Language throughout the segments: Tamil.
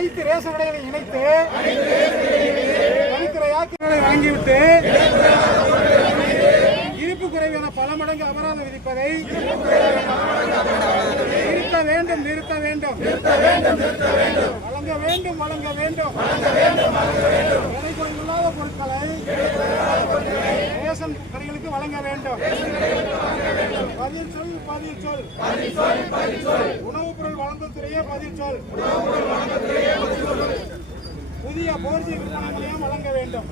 அனைத்து ரேஷன் கடைகளை இணைத்து தனித்துறையாக்கிகளை வழங்கிவிட்டு இருப்பு குறைவான பல மடங்கு அபராதம் விதிப்பதை நிறுத்த வேண்டும். வழங்க வேண்டும். விலைக்குறைவில்லாத பொருட்களை ரேஷன் கடைகளுக்கு வழங்க வேண்டும். பதில் சொல். உணவுப் பொருள் வழங்கல் துறையே பதில் சொல். புதிய போர்ஜி விற்பனை நிலையம் வழங்க வேண்டும்.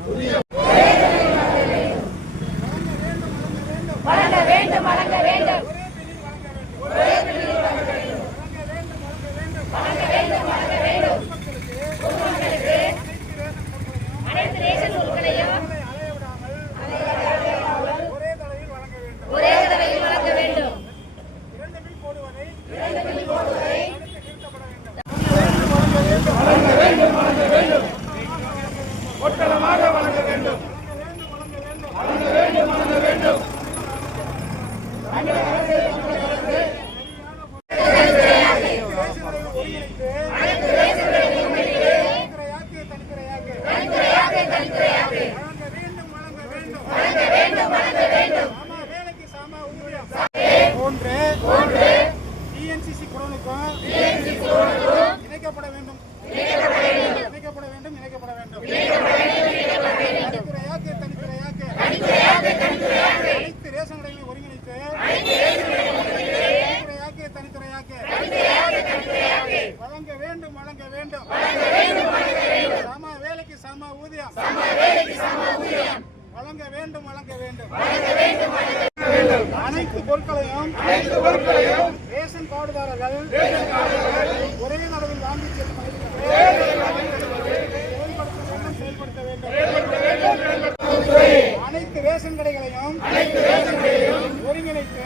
டிஎன்சிசி குடலுக்கும் இணைக்கப்பட வேண்டும். அனைத்து ரேஷன் கடைகளை ஒருங்கிணைத்து தனித்துறையாக்க வழங்க வேண்டும். சம வேலைக்கு சம ஊதியம் வழங்க வேண்டும். அனைத்து பொருட்களையும் ரேஷன் கார்டுதாரர்கள் ஒரே அளவில் வாங்கி செயல்படுத்த வேண்டும். அனைத்து ரேஷன் கடைகளையும் ஒருங்கிணைத்து